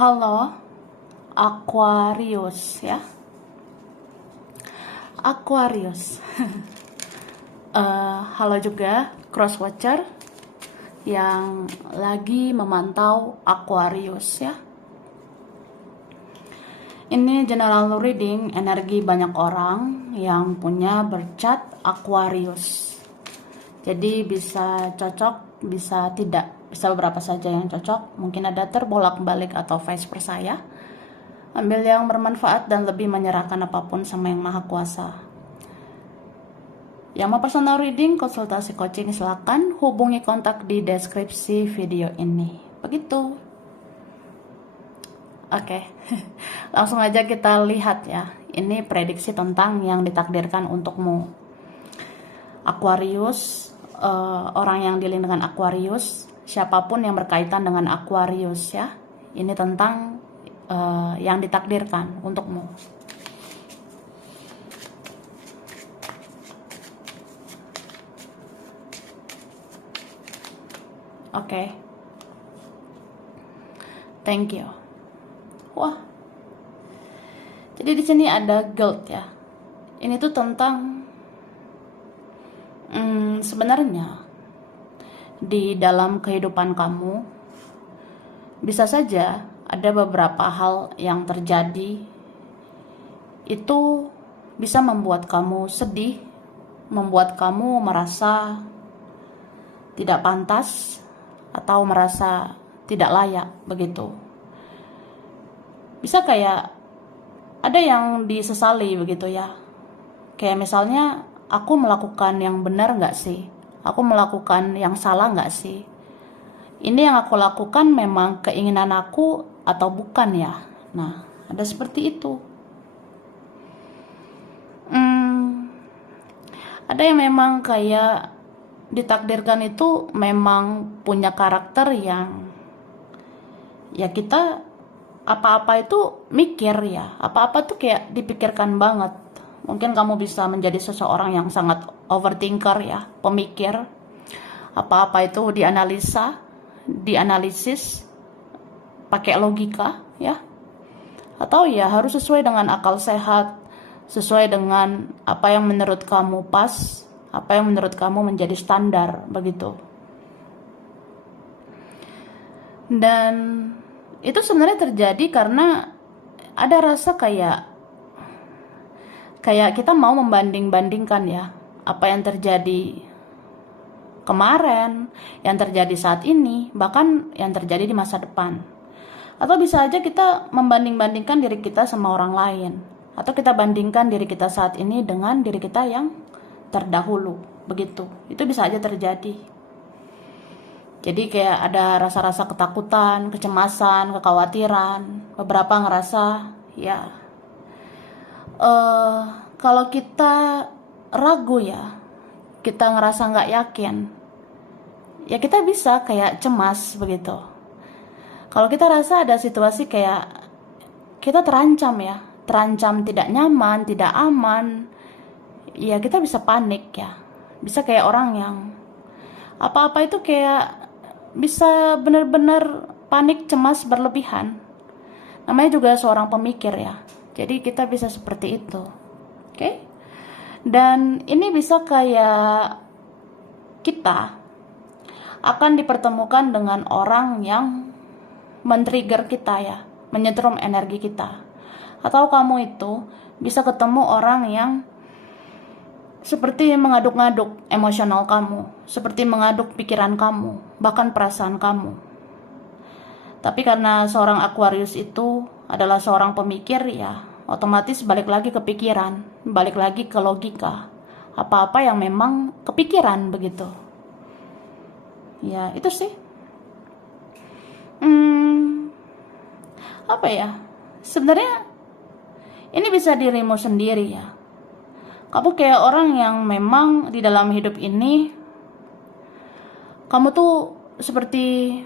Halo, Aquarius ya. Aquarius. Halo juga Crosswatcher yang lagi memantau Aquarius ya. Ini general reading energi banyak orang yang punya bercat Aquarius. Jadi bisa cocok, bisa tidak. Bisa beberapa saja yang cocok, mungkin ada terbolak-balik atau vice versa ya. Ambil yang bermanfaat dan lebih menyerahkan apapun sama yang maha kuasa. Yang mau personal reading, konsultasi coaching, silakan hubungi kontak di deskripsi video ini. Begitu. Oke, langsung aja kita lihat ya. Ini prediksi tentang yang ditakdirkan untukmu. Aquarius, orang yang dealing dengan Aquarius, siapapun yang berkaitan dengan Aquarius ya. Ini tentang yang ditakdirkan untukmu. Oke. Thank you. Wah. Jadi di sini ada guilt ya. Ini tuh tentang sebenarnya di dalam kehidupan kamu bisa saja ada beberapa hal yang terjadi itu bisa membuat kamu sedih, membuat kamu merasa tidak pantas atau merasa tidak layak begitu. Bisa kayak ada yang disesali begitu ya. Kayak misalnya aku melakukan yang benar nggak sih? Aku melakukan yang salah nggak sih? Ini yang aku lakukan memang keinginan aku atau bukan ya? Nah, ada seperti itu. Ada yang memang kayak ditakdirkan itu memang punya karakter yang ya kita apa-apa itu mikir ya. Apa-apa tuh kayak dipikirkan banget. Mungkin kamu bisa menjadi seseorang yang sangat overthinker ya, pemikir. Apa-apa itu dianalisa, dianalisis, pakai logika ya. Atau ya harus sesuai dengan akal sehat, sesuai dengan apa yang menurut kamu pas, apa yang menurut kamu menjadi standar begitu. Dan itu sebenarnya terjadi karena ada rasa kayak kita mau membanding-bandingkan ya apa yang terjadi kemarin, yang terjadi saat ini, bahkan yang terjadi di masa depan. Atau bisa aja kita membanding-bandingkan diri kita sama orang lain, atau kita bandingkan diri kita saat ini dengan diri kita yang terdahulu, begitu. Itu bisa aja terjadi. Jadi kayak ada rasa-rasa ketakutan, kecemasan, kekhawatiran, beberapa ngerasa ya kalau kita ragu ya, kita ngerasa nggak yakin, ya kita bisa kayak cemas begitu. Kalau kita rasa ada situasi kayak kita terancam ya, terancam tidak nyaman, tidak aman, ya kita bisa panik ya, bisa kayak orang yang apa-apa itu kayak bisa benar-benar panik, cemas berlebihan. Namanya juga seorang pemikir ya. Jadi kita bisa seperti itu. Oke? Dan ini bisa kayak kita akan dipertemukan dengan orang yang men-trigger kita ya, menyetrum energi kita. Atau kamu itu bisa ketemu orang yang seperti mengaduk-ngaduk emosional kamu, seperti mengaduk pikiran kamu, bahkan perasaan kamu. Tapi karena seorang Aquarius itu adalah seorang pemikir ya, otomatis balik lagi ke pikiran, balik lagi ke logika. Apa-apa yang memang kepikiran begitu. Ya, itu sih. Apa ya? Sebenarnya ini bisa dirimu sendiri ya. Kamu kayak orang yang memang di dalam hidup ini kamu tuh seperti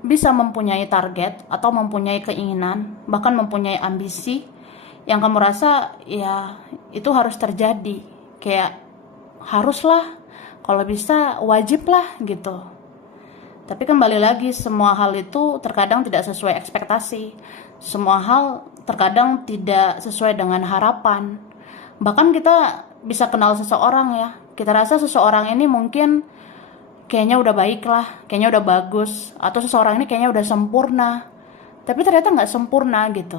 bisa mempunyai target atau mempunyai keinginan, bahkan mempunyai ambisi yang kamu rasa ya itu harus terjadi. Kayak haruslah, kalau bisa wajib lah gitu. Tapi kembali lagi, semua hal itu terkadang tidak sesuai ekspektasi. Semua hal terkadang tidak sesuai dengan harapan. Bahkan kita bisa kenal seseorang ya. Kita rasa seseorang ini mungkin kayaknya udah baik lah, kayaknya udah bagus. Atau seseorang ini kayaknya udah sempurna. Tapi ternyata nggak sempurna gitu.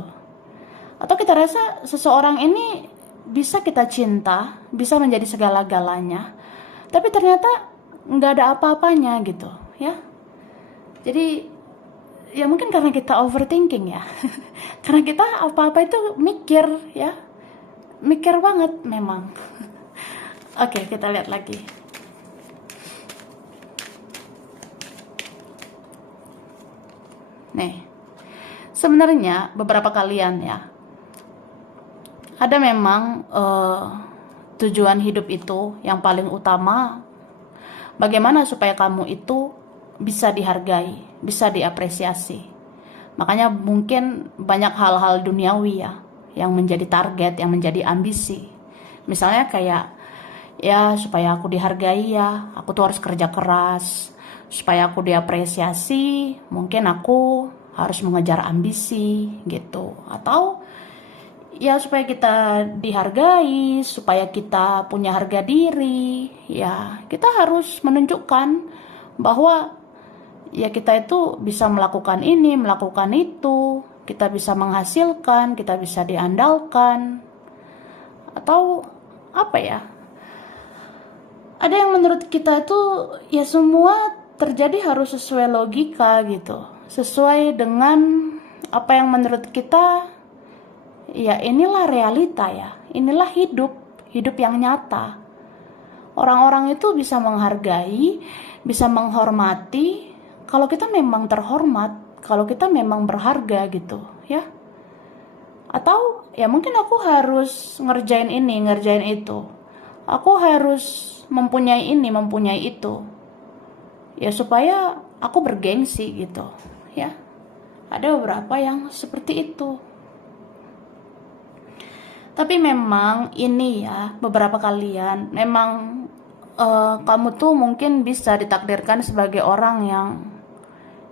Atau kita rasa seseorang ini bisa kita cinta, bisa menjadi segala-galanya. Tapi ternyata nggak ada apa-apanya gitu ya. Jadi ya mungkin karena kita overthinking ya. Karena kita apa-apa itu mikir ya. Mikir banget memang. Oke, kita lihat lagi. Nih. Sebenarnya beberapa kalian ya. Ada memang tujuan hidup itu yang paling utama, bagaimana supaya kamu itu bisa dihargai, bisa diapresiasi. Makanya mungkin banyak hal-hal duniawi ya yang menjadi target, yang menjadi ambisi. Misalnya kayak ya supaya aku dihargai ya, aku tuh harus kerja keras. Supaya aku diapresiasi, mungkin aku harus mengejar ambisi gitu. Atau ya supaya kita dihargai, supaya kita punya harga diri, ya kita harus menunjukkan bahwa ya kita itu bisa melakukan ini, melakukan itu, kita bisa menghasilkan, kita bisa diandalkan, atau apa ya? Ada yang menurut kita itu ya semua terjadi harus sesuai logika gitu, sesuai dengan apa yang menurut kita ya inilah realita ya, inilah hidup yang nyata. Orang-orang itu bisa menghargai, bisa menghormati kalau kita memang terhormat, kalau kita memang berharga gitu ya. Atau ya mungkin aku harus ngerjain ini, ngerjain itu. Aku harus mempunyai ini, mempunyai itu. Ya supaya aku bergengsi gitu ya. Ada beberapa yang seperti itu. Tapi memang ini ya, beberapa kalian memang kamu tuh mungkin bisa ditakdirkan sebagai orang yang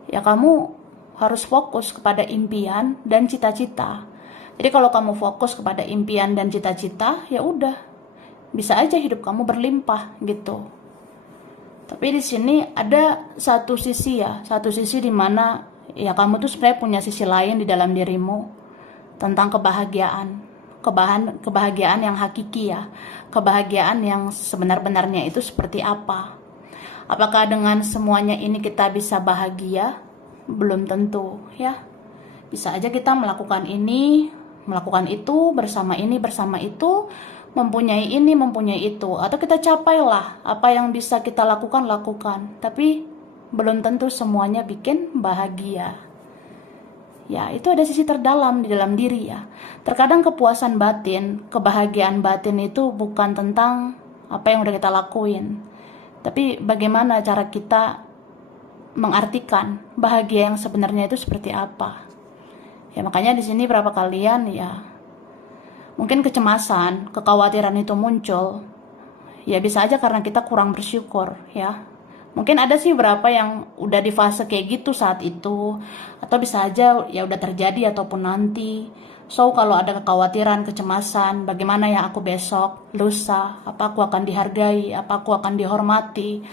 ya kamu harus fokus kepada impian dan cita-cita. Jadi kalau kamu fokus kepada impian dan cita-cita, ya udah, bisa aja hidup kamu berlimpah gitu. Tapi di sini ada satu sisi ya, satu sisi di mana ya kamu tuh sebenarnya punya sisi lain di dalam dirimu tentang kebahagiaan. Kebahagiaan yang hakiki ya, kebahagiaan yang sebenar-benarnya itu seperti apa. Apakah dengan semuanya ini kita bisa bahagia? Belum tentu ya. Bisa aja kita melakukan ini, melakukan itu, bersama ini, bersama itu, mempunyai ini, mempunyai itu, atau kita capailah apa yang bisa kita lakukan, tapi belum tentu semuanya bikin bahagia. Ya, itu ada sisi terdalam di dalam diri ya. Terkadang kepuasan batin, kebahagiaan batin itu bukan tentang apa yang udah kita lakuin, tapi bagaimana cara kita mengartikan bahagia yang sebenarnya itu seperti apa. Ya makanya di sini berapa kalian ya mungkin kecemasan, kekhawatiran itu muncul. Ya bisa aja karena kita kurang bersyukur ya. Mungkin ada sih berapa yang udah di fase kayak gitu saat itu, atau bisa aja ya udah terjadi ataupun nanti. So kalau ada kekhawatiran, kecemasan, bagaimana ya aku besok, lusa, apa aku akan dihargai, apa aku akan dihormati,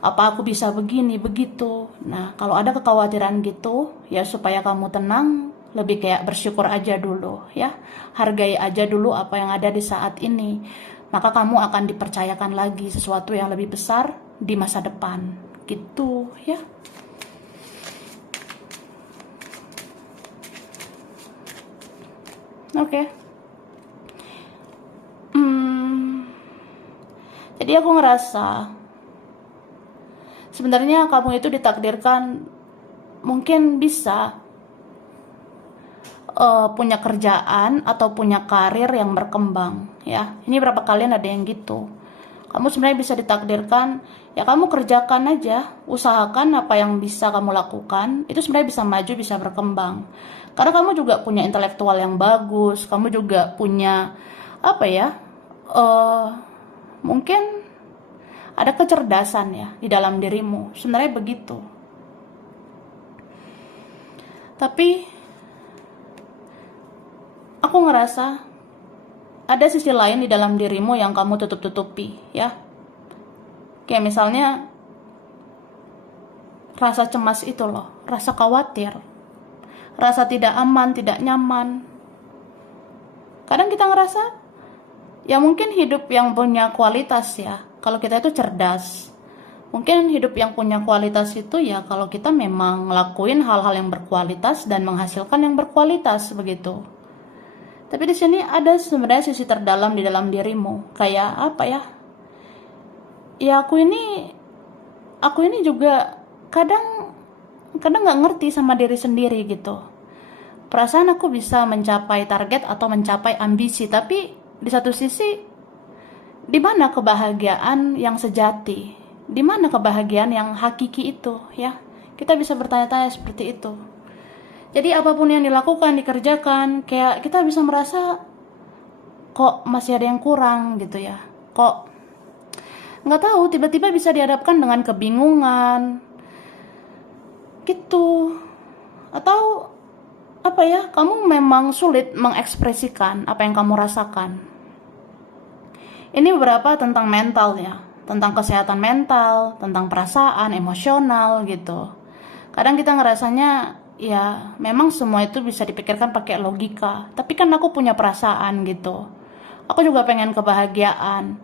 apa aku bisa begini, begitu. Nah kalau ada kekhawatiran gitu, ya supaya kamu tenang, lebih kayak bersyukur aja dulu ya. Hargai aja dulu apa yang ada di saat ini. Maka kamu akan dipercayakan lagi sesuatu yang lebih besar di masa depan gitu ya. Oke. Jadi aku ngerasa sebenarnya kamu itu ditakdirkan mungkin bisa punya kerjaan atau punya karir yang berkembang ya. Ini berapa kalian ada yang gitu. Kamu sebenarnya bisa ditakdirkan ya kamu kerjakan aja, usahakan apa yang bisa kamu lakukan, itu sebenarnya bisa maju, bisa berkembang. Karena kamu juga punya intelektual yang bagus, kamu juga punya apa ya? Mungkin ada kecerdasan ya di dalam dirimu. Sebenarnya begitu. Tapi aku ngerasa ada sisi lain di dalam dirimu yang kamu tutup-tutupi, ya. Kayak misalnya rasa cemas itu loh, rasa khawatir, rasa tidak aman, tidak nyaman. Kadang kita ngerasa, ya mungkin hidup yang punya kualitas ya, kalau kita itu cerdas. Mungkin hidup yang punya kualitas itu ya kalau kita memang ngelakuin hal-hal yang berkualitas dan menghasilkan yang berkualitas begitu. Tapi di sini ada sebenarnya sisi terdalam di dalam dirimu, kayak apa ya? Ya aku ini juga kadang nggak ngerti sama diri sendiri gitu. Perasaan aku bisa mencapai target atau mencapai ambisi, tapi di satu sisi, di mana kebahagiaan yang sejati? Di mana kebahagiaan yang hakiki itu, ya? Kita bisa bertanya-tanya seperti itu. Jadi apapun yang dilakukan, dikerjakan, kayak kita bisa merasa kok masih ada yang kurang gitu ya. Kok nggak tahu, tiba-tiba bisa dihadapkan dengan kebingungan gitu. Atau apa ya, kamu memang sulit mengekspresikan apa yang kamu rasakan. Ini beberapa tentang mental ya, tentang kesehatan mental, tentang perasaan, emosional gitu. Kadang kita ngerasanya ya memang semua itu bisa dipikirkan pakai logika, tapi kan aku punya perasaan gitu. Aku juga pengen kebahagiaan.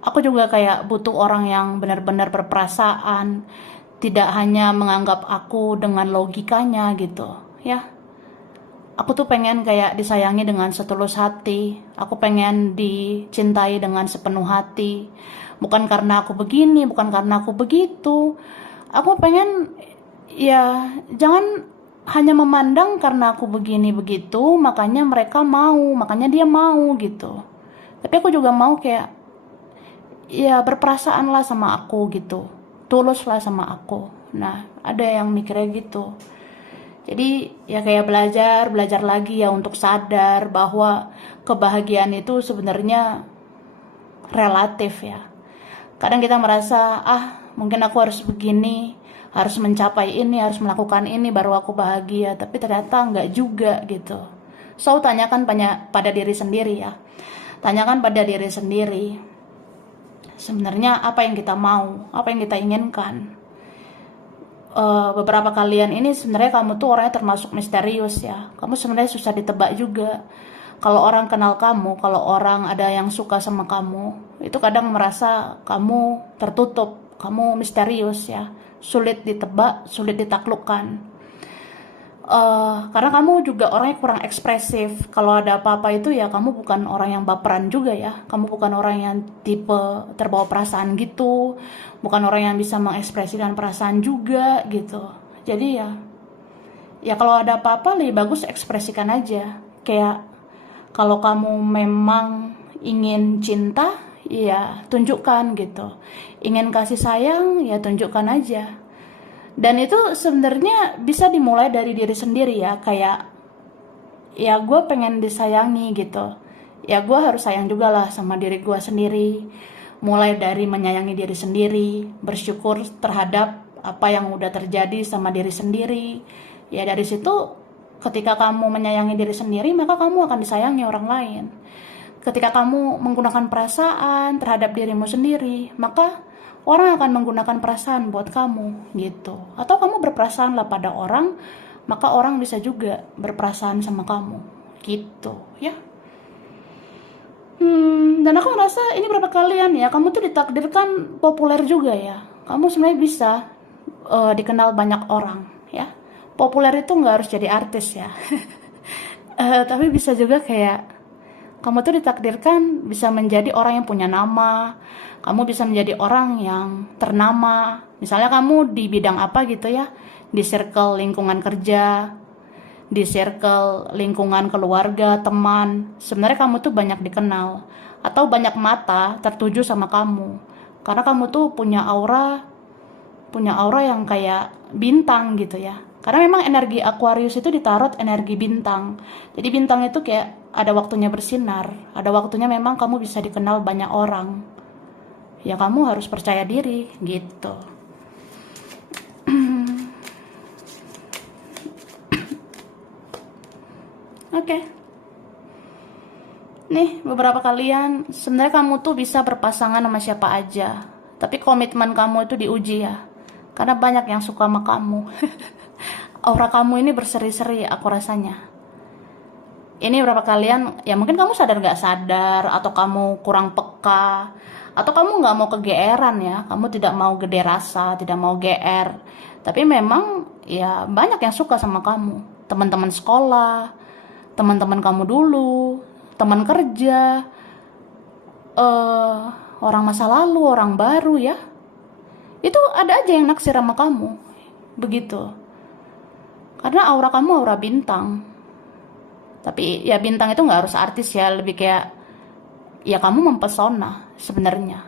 Aku juga kayak butuh orang yang benar-benar berperasaan, tidak hanya menganggap aku dengan logikanya gitu, ya. Aku tuh pengen kayak disayangi dengan setulus hati. Aku pengen dicintai dengan sepenuh hati. Bukan karena aku begini, bukan karena aku begitu. Aku pengen ya jangan hanya memandang karena aku begini begitu, makanya mereka mau, makanya dia mau gitu. Tapi aku juga mau kayak ya berperasaan lah sama aku gitu. Tulus lah sama aku. Nah, ada yang mikirnya gitu. Jadi ya kayak belajar lagi ya untuk sadar bahwa kebahagiaan itu sebenarnya relatif ya. Kadang kita merasa, mungkin aku harus begini, harus mencapai ini, harus melakukan ini baru aku bahagia. Tapi ternyata enggak juga gitu. So, tanyakan pada diri sendiri ya. Tanyakan pada diri sendiri. Sebenarnya apa yang kita mau, apa yang kita inginkan. Beberapa kalian ini sebenarnya kamu tuh orangnya termasuk misterius ya. Kamu sebenarnya susah ditebak juga. Kalau orang kenal kamu, kalau orang ada yang suka sama kamu, itu kadang merasa kamu tertutup, kamu misterius ya, sulit ditebak, sulit ditaklukkan. Karena kamu juga orangnya kurang ekspresif. Kalau ada apa-apa itu ya kamu bukan orang yang baperan juga ya. Kamu bukan orang yang tipe terbawa perasaan gitu. Bukan orang yang bisa mengekspresikan perasaan juga gitu. Jadi ya kalau ada apa-apa lebih bagus ekspresikan aja. Kayak kalau kamu memang ingin cinta, ya tunjukkan gitu. Ingin kasih sayang, ya tunjukkan aja. Dan itu sebenarnya bisa dimulai dari diri sendiri ya, kayak ya gue pengen disayangi gitu, ya gue harus sayang juga lah sama diri gue sendiri. Mulai dari menyayangi diri sendiri, bersyukur terhadap apa yang udah terjadi sama diri sendiri. Ya dari situ ketika kamu menyayangi diri sendiri, maka kamu akan disayangi orang lain. Ketika kamu menggunakan perasaan terhadap dirimu sendiri, maka orang akan menggunakan perasaan buat kamu gitu. Atau kamu berperasaan lah pada orang, maka orang bisa juga berperasaan sama kamu gitu ya. Dan aku ngerasa ini berapa kalian ya, kamu tuh ditakdirkan populer juga ya. Kamu sebenarnya bisa dikenal banyak orang ya. Populer itu nggak harus jadi artis ya. Tapi bisa juga kayak kamu tuh ditakdirkan bisa menjadi orang yang punya nama. Kamu bisa menjadi orang yang ternama. Misalnya kamu di bidang apa gitu ya. Di circle lingkungan kerja, di circle lingkungan keluarga, teman. Sebenarnya kamu tuh banyak dikenal. Atau banyak mata tertuju sama kamu. Karena kamu tuh punya aura yang kayak bintang gitu ya. Karena memang energi Aquarius itu ditarot energi bintang. Jadi bintang itu kayak ada waktunya bersinar, ada waktunya memang kamu bisa dikenal banyak orang. Ya kamu harus percaya diri gitu. Oke. Nih, beberapa kalian, sebenarnya kamu tuh bisa berpasangan sama siapa aja. Tapi komitmen kamu itu diuji ya. Karena banyak yang suka sama kamu. Aura kamu ini berseri-seri aku rasanya. Ini beberapa kalian, ya mungkin kamu sadar gak sadar, atau kamu kurang peka, atau kamu gak mau kegeeran ya. Kamu tidak mau gede rasa, tidak mau GR. Tapi memang ya banyak yang suka sama kamu. Teman-teman sekolah, teman-teman kamu dulu, teman kerja, orang masa lalu, orang baru ya. Itu ada aja yang naksir sama kamu. Begitu. Karena aura kamu aura bintang. Tapi ya bintang itu nggak harus artis ya, lebih kayak ya kamu mempesona sebenarnya.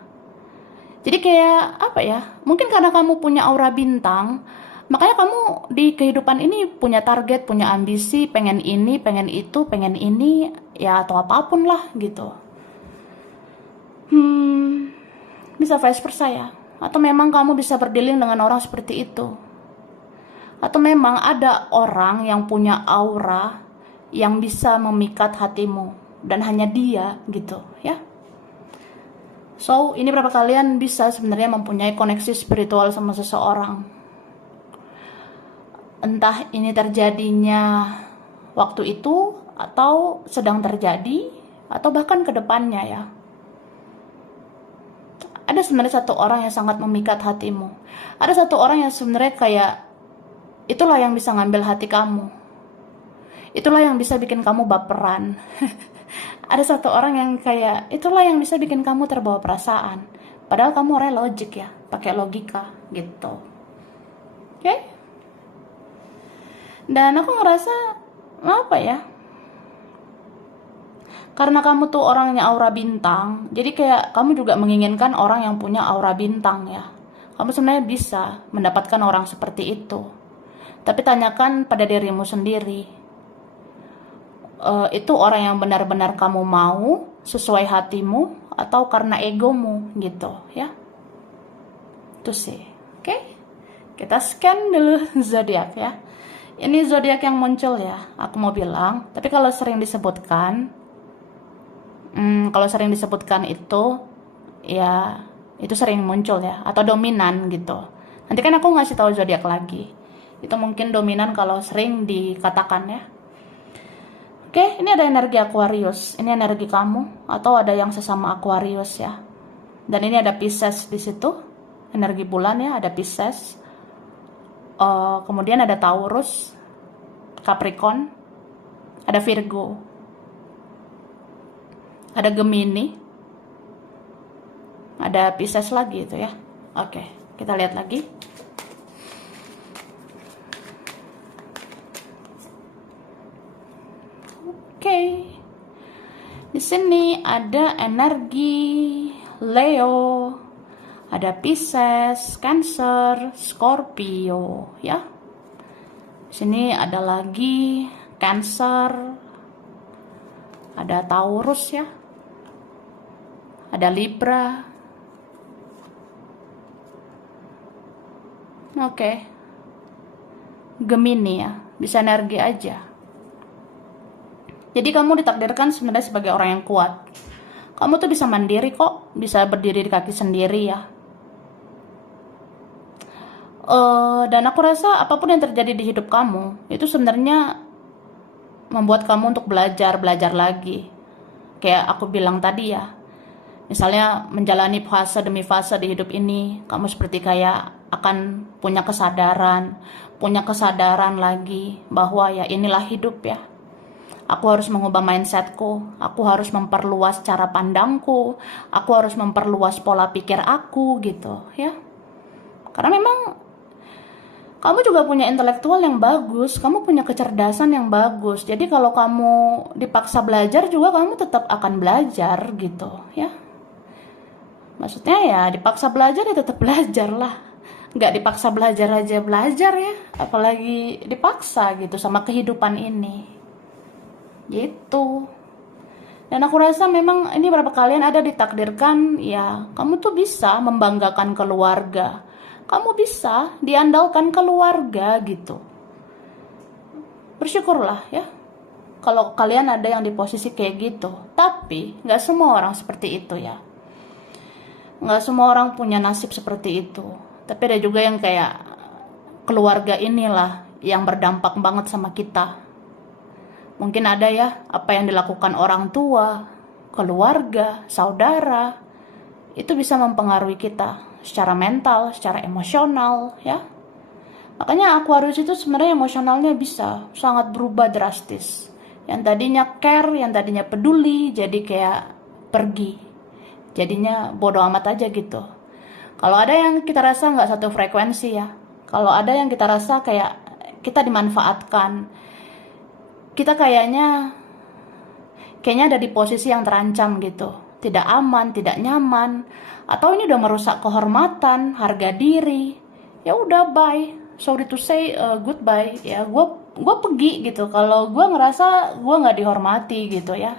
Jadi kayak apa ya? Mungkin karena kamu punya aura bintang, makanya kamu di kehidupan ini punya target, punya ambisi, pengen ini, pengen itu, pengen ini, ya atau apapun lah gitu. Bisa vice versa ya. Atau memang kamu bisa berdealing dengan orang seperti itu. Atau memang ada orang yang punya aura yang bisa memikat hatimu dan hanya dia gitu ya. So, ini berapa kalian bisa sebenarnya mempunyai koneksi spiritual sama seseorang. Entah ini terjadinya waktu itu atau sedang terjadi atau bahkan ke depannya ya. Ada sebenarnya satu orang yang sangat memikat hatimu. Ada satu orang yang sebenarnya kayak itulah yang bisa ngambil hati kamu. Itulah yang bisa bikin kamu baperan. Ada satu orang yang kayak itulah yang bisa bikin kamu terbawa perasaan. Padahal kamu orangnya logik ya, pakai logika gitu. Oke? Dan aku ngerasa apa ya? Karena kamu tuh orangnya aura bintang, jadi kayak kamu juga menginginkan orang yang punya aura bintang ya. Kamu sebenarnya bisa mendapatkan orang seperti itu. Tapi tanyakan pada dirimu sendiri. Itu orang yang benar-benar kamu mau sesuai hatimu atau karena egomu gitu ya. Itu sih. Oke? Kita scan dulu zodiak ya. Ini zodiak yang muncul ya, aku mau bilang. Tapi kalau sering disebutkan itu ya itu sering muncul ya, atau dominan gitu. Nanti kan aku ngasih tahu zodiak lagi. Itu mungkin dominan kalau sering dikatakan ya. Oke, ini ada energi Aquarius. Ini energi kamu atau ada yang sesama Aquarius ya. Dan ini ada Pisces di situ. Energi bulan ya, ada Pisces. Kemudian ada Taurus, Capricorn, ada Virgo, ada Gemini, ada Pisces lagi itu ya. Oke, kita lihat lagi. Oke. Di sini ada energi Leo, ada Pisces, Cancer, Scorpio ya. Di sini ada lagi Cancer, ada Taurus ya. Ada Libra. Oke. Gemini ya, bisa energi aja. Jadi kamu ditakdirkan sebenarnya sebagai orang yang kuat. Kamu tuh bisa mandiri kok, bisa berdiri di kaki sendiri ya. Dan aku rasa apapun yang terjadi di hidup kamu, itu sebenarnya membuat kamu untuk belajar lagi. Kayak aku bilang tadi ya, misalnya menjalani fase demi fase di hidup ini, kamu seperti kayak akan punya kesadaran lagi bahwa ya inilah hidup ya. Aku harus mengubah mindsetku, aku harus memperluas cara pandangku, aku harus memperluas pola pikir aku gitu ya. Karena memang kamu juga punya intelektual yang bagus, kamu punya kecerdasan yang bagus. Jadi kalau kamu dipaksa belajar juga kamu tetap akan belajar gitu ya. Maksudnya ya dipaksa belajar ya tetap belajar lah. Nggak dipaksa belajar aja belajar ya, apalagi dipaksa gitu sama kehidupan ini. Gitu. Dan aku rasa memang ini berapa kalian ada ditakdirkan ya kamu tuh bisa membanggakan keluarga, kamu bisa diandalkan keluarga gitu. Bersyukurlah ya. kalau kalian ada yang di posisi kayak gitu. Tapi nggak semua orang seperti itu ya. Nggak semua orang punya nasib seperti itu. Tapi ada juga yang kayak keluarga inilah yang berdampak banget sama kita. Mungkin ada ya, apa yang dilakukan orang tua, keluarga, saudara, itu bisa mempengaruhi kita secara mental, secara emosional ya. Makanya Aquarius itu sebenarnya emosionalnya bisa sangat berubah drastis. Yang tadinya care, yang tadinya peduli, jadi kayak pergi. Jadinya bodo amat aja gitu. Kalau ada yang kita rasa nggak satu frekuensi ya. Kalau ada yang kita rasa kayak kita dimanfaatkan, kita kayaknya ada di posisi yang terancam gitu, tidak aman, tidak nyaman, atau ini udah merusak kehormatan, harga diri. Ya udah, bye, sorry to say, goodbye ya. Gue pergi gitu kalau gue ngerasa gue nggak dihormati gitu ya,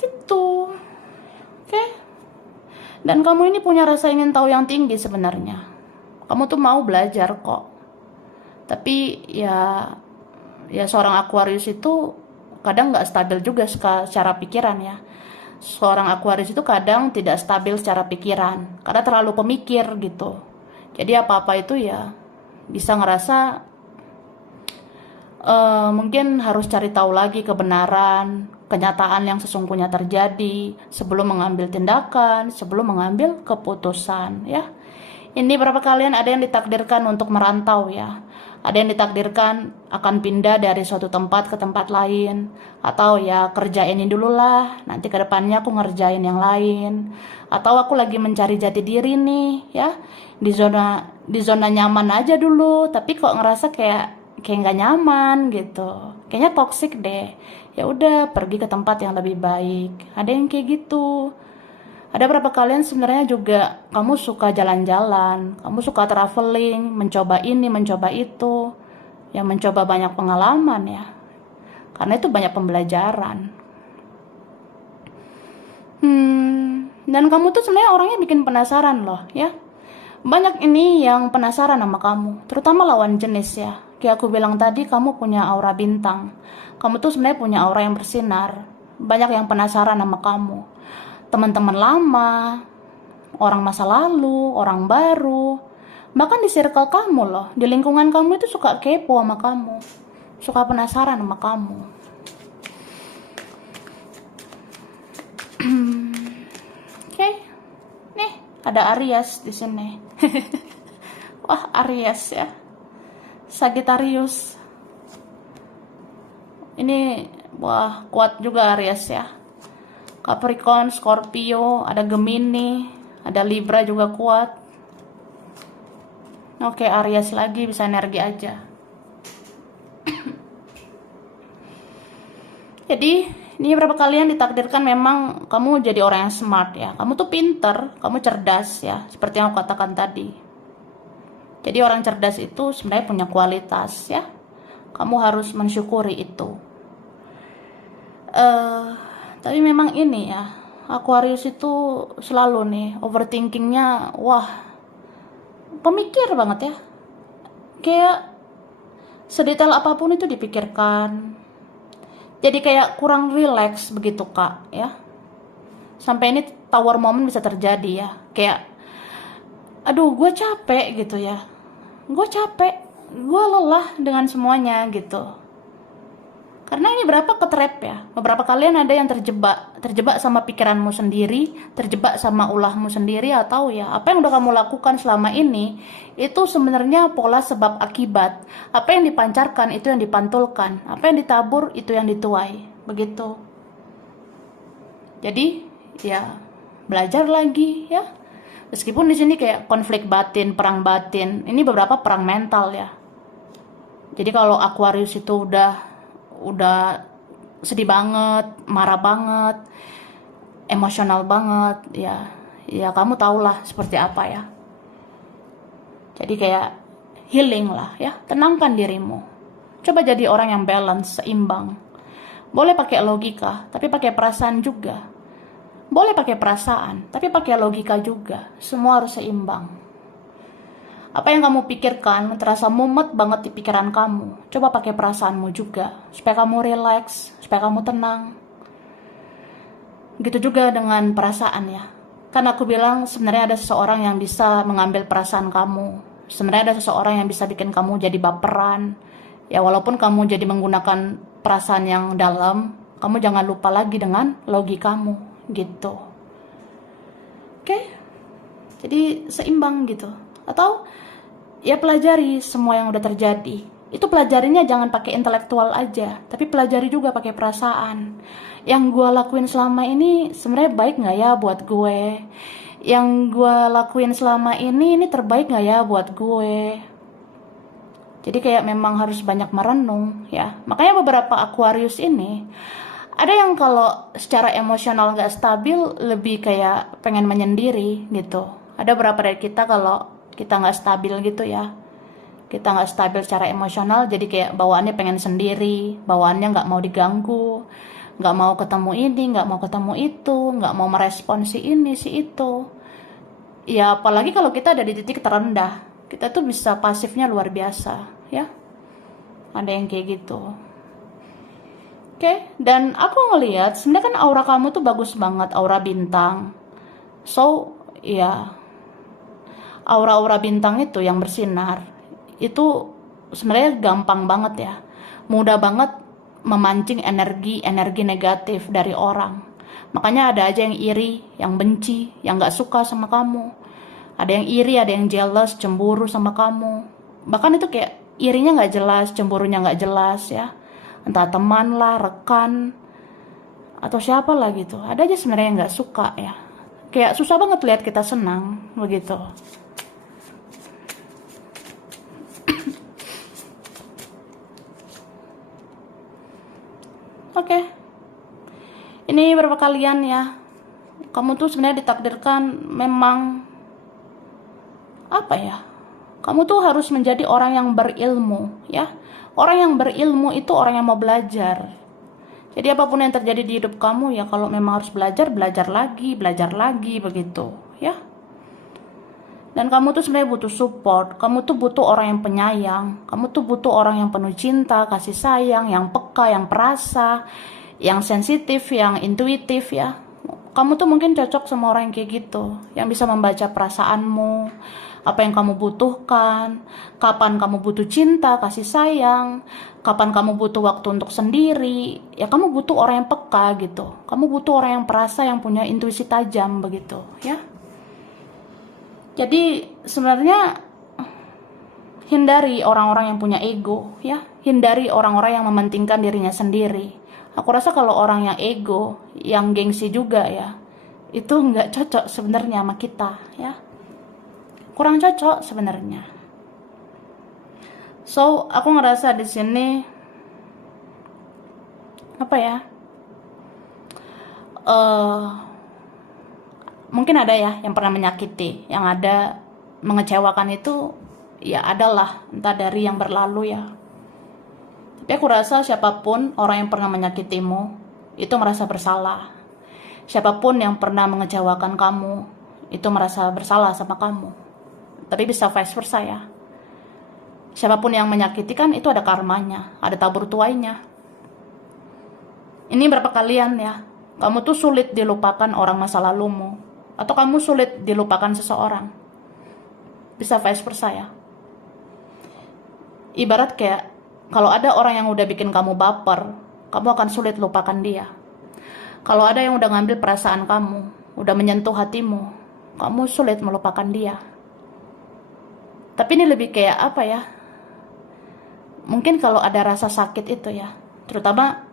gitu. Oke. Dan kamu ini punya rasa ingin tahu yang tinggi sebenarnya. Kamu tuh mau belajar kok. Tapi ya seorang Aquarius itu kadang nggak stabil juga secara pikiran ya. Seorang Aquarius itu kadang tidak stabil secara pikiran karena terlalu pemikir gitu. Jadi apa-apa itu ya bisa ngerasa mungkin harus cari tahu lagi kebenaran, kenyataan yang sesungguhnya terjadi sebelum mengambil tindakan, sebelum mengambil keputusan ya. Ini berapa kalian ada yang ditakdirkan untuk merantau ya. Ada yang ditakdirkan akan pindah dari suatu tempat ke tempat lain. Atau ya kerja ini dulu lah, nanti ke depannya aku ngerjain yang lain. Atau aku lagi mencari jati diri nih ya. Di zona nyaman aja dulu, tapi kok ngerasa kayak nggak nyaman gitu. Kayaknya toksik deh. Ya udah pergi ke tempat yang lebih baik. Ada yang kayak gitu. Ada berapa kalian sebenarnya juga kamu suka jalan-jalan, kamu suka traveling, mencoba ini, mencoba itu, ya mencoba banyak pengalaman ya. Karena itu banyak pembelajaran. Dan kamu tuh sebenarnya orangnya bikin penasaran loh ya. Banyak ini yang penasaran sama kamu, terutama lawan jenis ya. Kayak aku bilang tadi, kamu punya aura bintang. Kamu tuh sebenarnya punya aura yang bersinar. Banyak yang penasaran sama kamu. Teman-teman lama, orang masa lalu, orang baru, bahkan di circle kamu loh, di lingkungan kamu itu suka kepo sama kamu, suka penasaran sama kamu. Oke, nih ada Aries di sini. Wah, Aries ya, Sagittarius. Ini wah kuat juga Aries ya. Capricorn, Scorpio, ada Gemini, ada Libra juga kuat. Oke, Aries lagi bisa energi aja. Jadi, ini berapa kalian ditakdirkan memang kamu jadi orang yang smart ya. Kamu tuh pinter, kamu cerdas ya, seperti yang aku katakan tadi. Jadi orang cerdas itu sebenarnya punya kualitas ya. Kamu harus mensyukuri itu. Tapi memang ini ya, Aquarius itu selalu nih overthinkingnya, wah, pemikir banget ya. Kayak sedetail apapun itu dipikirkan. Jadi kayak kurang relax begitu kak ya. Sampai ini tower moment bisa terjadi ya. Kayak, aduh gue capek gitu ya. Gue capek, gue lelah dengan semuanya gitu. Karena ini berapa ketrap ya. Beberapa kalian ada yang terjebak sama pikiranmu sendiri, terjebak sama ulahmu sendiri, atau ya apa yang udah kamu lakukan selama ini itu sebenarnya pola sebab akibat. Apa yang dipancarkan itu yang dipantulkan, apa yang ditabur itu yang dituai. Begitu. Jadi ya belajar lagi ya. Meskipun di sini kayak konflik batin, perang batin, ini beberapa perang mental ya. Jadi kalau Aquarius itu udah sedih banget, marah banget, emosional banget, ya kamu tahulah seperti apa ya. Jadi kayak healing lah ya, tenangkan dirimu. Coba jadi orang yang balance, seimbang. Boleh pakai logika, tapi pakai perasaan juga. Boleh pakai perasaan, tapi pakai logika juga. Semua harus seimbang. Apa yang kamu pikirkan terasa mumet banget di pikiran kamu. Coba pakai perasaanmu juga, supaya kamu relax, supaya kamu tenang. Gitu juga dengan perasaan ya. Kan aku bilang sebenarnya ada seseorang yang bisa mengambil perasaan kamu. Sebenarnya ada seseorang yang bisa bikin kamu jadi baperan. Ya walaupun kamu jadi menggunakan perasaan yang dalam, kamu jangan lupa lagi dengan logikamu gitu. Oke? Jadi seimbang gitu. Atau ya pelajari semua yang udah terjadi. Itu pelajarinya jangan pakai intelektual aja, tapi pelajari juga pakai perasaan. Yang gue lakuin selama ini sebenarnya baik nggak ya buat gue? Yang gue lakuin selama ini terbaik nggak ya buat gue? Jadi kayak memang harus banyak merenung ya. Makanya beberapa Aquarius ini ada yang kalau secara emosional nggak stabil lebih kayak pengen menyendiri gitu. Ada beberapa dari kita kalau kita nggak stabil gitu ya, kita nggak stabil secara emosional, jadi kayak bawaannya pengen sendiri, bawaannya nggak mau diganggu, nggak mau ketemu ini, nggak mau ketemu itu, nggak mau merespon si ini si itu. Ya apalagi kalau kita ada di titik terendah, kita tuh bisa pasifnya luar biasa ya. Ada yang kayak gitu. Oke, dan aku ngelihat sebenarnya kan aura kamu tuh bagus banget, aura bintang. So ya, aura-aura bintang itu yang bersinar itu sebenarnya gampang banget ya, mudah banget memancing energi negatif dari orang. Makanya ada aja yang iri, yang benci, yang gak suka sama kamu. Ada yang iri, ada yang jealous, cemburu sama kamu. Bahkan itu kayak irinya gak jelas, cemburunya gak jelas ya. Entah teman lah, rekan, atau siapa lah gitu. Ada aja sebenarnya yang gak suka ya. Kayak susah banget lihat kita senang begitu. Oke. Ini berapa kalian ya? Kamu tuh sebenarnya ditakdirkan memang apa ya? Kamu tuh harus menjadi orang yang berilmu ya. Orang yang berilmu itu orang yang mau belajar. Jadi apapun yang terjadi di hidup kamu ya, kalau memang harus belajar, belajar lagi begitu ya. Dan kamu tuh sebenarnya butuh support, kamu tuh butuh orang yang penyayang, kamu tuh butuh orang yang penuh cinta, kasih sayang, yang peka, yang perasa, yang sensitif, yang intuitif ya. Kamu tuh mungkin cocok sama orang yang kayak gitu, yang bisa membaca perasaanmu, apa yang kamu butuhkan, kapan kamu butuh cinta, kasih sayang, kapan kamu butuh waktu untuk sendiri. Ya kamu butuh orang yang peka gitu, kamu butuh orang yang perasa, yang punya intuisi tajam begitu ya. Jadi sebenarnya hindari orang-orang yang punya ego ya, hindari orang-orang yang mementingkan dirinya sendiri. Aku rasa kalau orang yang ego, yang gengsi juga ya, itu nggak cocok sebenarnya sama kita ya, kurang cocok sebenarnya. So aku ngerasa di sini apa ya, mungkin ada ya yang pernah menyakiti, yang ada mengecewakan itu ya adalah entah dari yang berlalu ya. Tapi aku rasa siapapun orang yang pernah menyakitimu itu merasa bersalah. Siapapun yang pernah mengecewakan kamu itu merasa bersalah sama kamu. Tapi bisa vice versa ya. Siapapun yang menyakiti kan itu ada karmanya, ada tabur tuainya. Ini berapa kalian ya, kamu tuh sulit dilupakan orang masa lalumu, atau kamu sulit dilupakan seseorang. Bisa vice versa ya. Ibarat kayak kalau ada orang yang udah bikin kamu baper, kamu akan sulit lupakan dia. Kalau ada yang udah ngambil perasaan kamu, udah menyentuh hatimu, kamu sulit melupakan dia. Tapi ini lebih kayak apa ya, mungkin kalau ada rasa sakit itu ya, terutama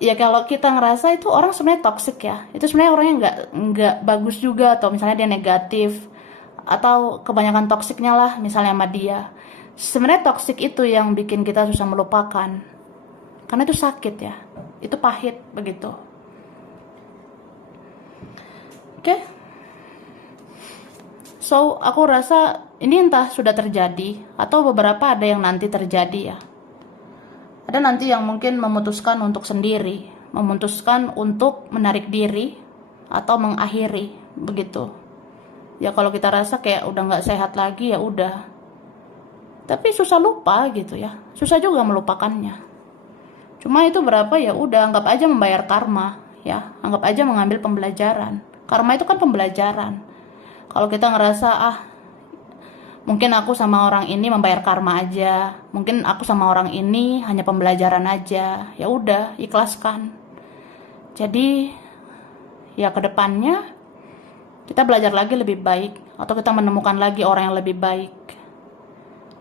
ya kalau kita ngerasa itu orang sebenarnya toksik ya, itu sebenarnya orangnya nggak bagus juga, atau misalnya dia negatif, atau kebanyakan toksiknya lah misalnya sama dia. Sebenarnya toksik itu yang bikin kita susah melupakan, karena itu sakit ya, itu pahit begitu. Oke. So aku rasa ini entah sudah terjadi atau beberapa ada yang nanti terjadi ya. Ada nanti yang mungkin memutuskan untuk sendiri, memutuskan untuk menarik diri atau mengakhiri begitu. Ya kalau kita rasa kayak udah nggak sehat lagi ya udah. Tapi susah lupa gitu ya. Susah juga melupakannya. Cuma itu berapa ya udah, anggap aja membayar karma ya. Anggap aja mengambil pembelajaran. Karma itu kan pembelajaran. Kalau kita ngerasa mungkin aku sama orang ini membayar karma aja. Mungkin aku sama orang ini hanya pembelajaran aja. Ya udah, ikhlaskan. Jadi ya kedepannya kita belajar lagi lebih baik, atau kita menemukan lagi orang yang lebih baik.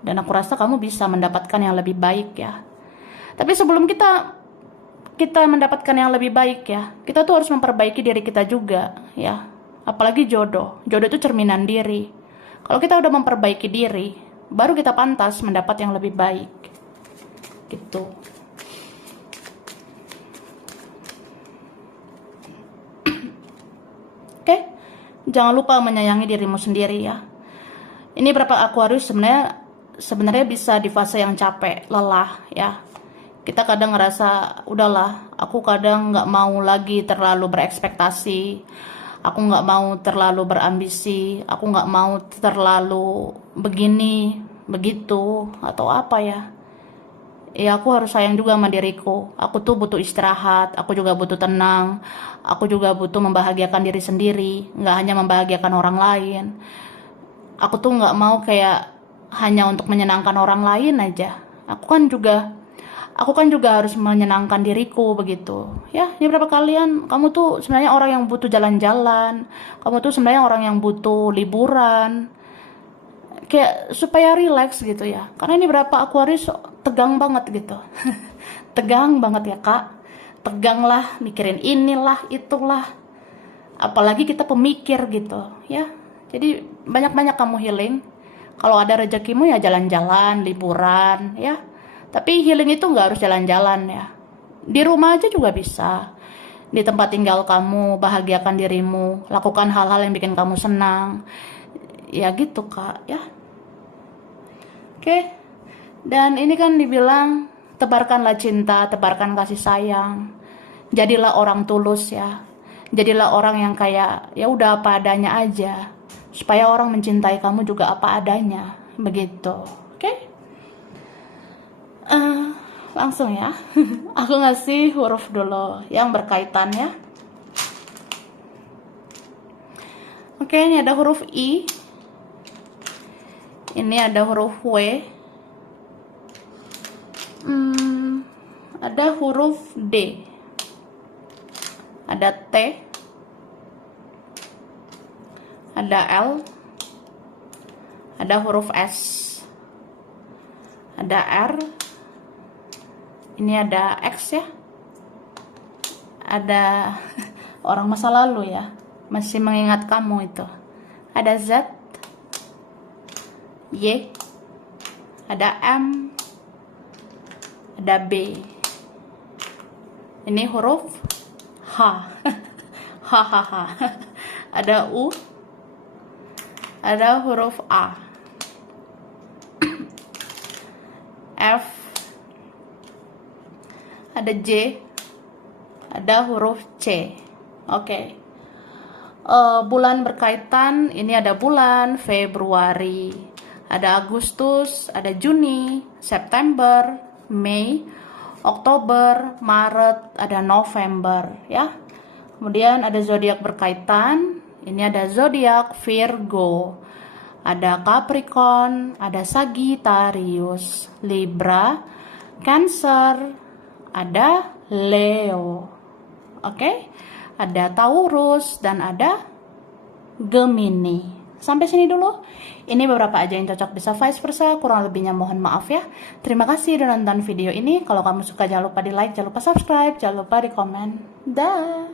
Dan aku rasa kamu bisa mendapatkan yang lebih baik ya. Tapi sebelum kita mendapatkan yang lebih baik ya, kita tuh harus memperbaiki diri kita juga ya. Apalagi jodoh. Jodoh itu cerminan diri. Kalau kita udah memperbaiki diri, baru kita pantas mendapat yang lebih baik. Gitu. Oke? Jangan lupa menyayangi dirimu sendiri ya. Ini berapa Aquarius sebenarnya bisa di fase yang capek, lelah ya. Kita kadang ngerasa udahlah, aku kadang nggak mau lagi terlalu berekspektasi, aku nggak mau terlalu berambisi, aku nggak mau terlalu begini begitu atau apa ya. Ya aku harus sayang juga sama diriku. Aku tuh butuh istirahat, aku juga butuh tenang, aku juga butuh membahagiakan diri sendiri, nggak hanya membahagiakan orang lain. Aku tuh nggak mau kayak hanya untuk menyenangkan orang lain aja. Aku kan juga harus menyenangkan diriku begitu. Ya, ini berapa kalian? Kamu tuh sebenarnya orang yang butuh jalan-jalan. Kamu tuh sebenarnya orang yang butuh liburan. Kayak supaya relax gitu ya. Karena ini berapa Aquarius tegang banget gitu. Tegang banget ya, Kak. Tegang lah, mikirin inilah, itulah. Apalagi kita pemikir gitu, ya. Jadi banyak-banyak kamu healing. Kalau ada rezekimu ya jalan-jalan, liburan, ya. Tapi healing itu nggak harus jalan-jalan ya. Di rumah aja juga bisa. Di tempat tinggal kamu, bahagiakan dirimu, lakukan hal-hal yang bikin kamu senang. Ya gitu, Kak, ya. Oke. Dan ini kan dibilang tebarkanlah cinta, tebarkan kasih sayang. Jadilah orang tulus ya. Jadilah orang yang kayak ya udah apa adanya aja. Supaya orang mencintai kamu juga apa adanya. Begitu. Oke? Langsung ya. Aku ngasih huruf dulu yang berkaitan ya. Oke, ini ada huruf I. Ini ada huruf W. Ada huruf D. Ada T. Ada L. Ada huruf S. Ada R. Ini ada X ya. Ada orang masa lalu ya. Masih mengingat kamu itu. Ada Z. Y. Ada M. Ada B. Ini huruf H. H. Ada U. Ada huruf A. F. Ada J. Ada huruf C. Oke. Bulan berkaitan, ini ada bulan Februari, ada Agustus, ada Juni, September, Mei, Oktober, Maret, ada November ya. Kemudian ada zodiak berkaitan, ini ada zodiak Virgo, ada Capricorn, ada Sagittarius, Libra, Cancer, ada Leo. Oke? Ada Taurus dan ada Gemini. Sampai sini dulu. Ini beberapa aja yang cocok, bisa vice versa. Kurang lebihnya mohon maaf ya. Terima kasih udah nonton video ini. Kalau kamu suka jangan lupa di like, jangan lupa subscribe, jangan lupa di komen. Dah.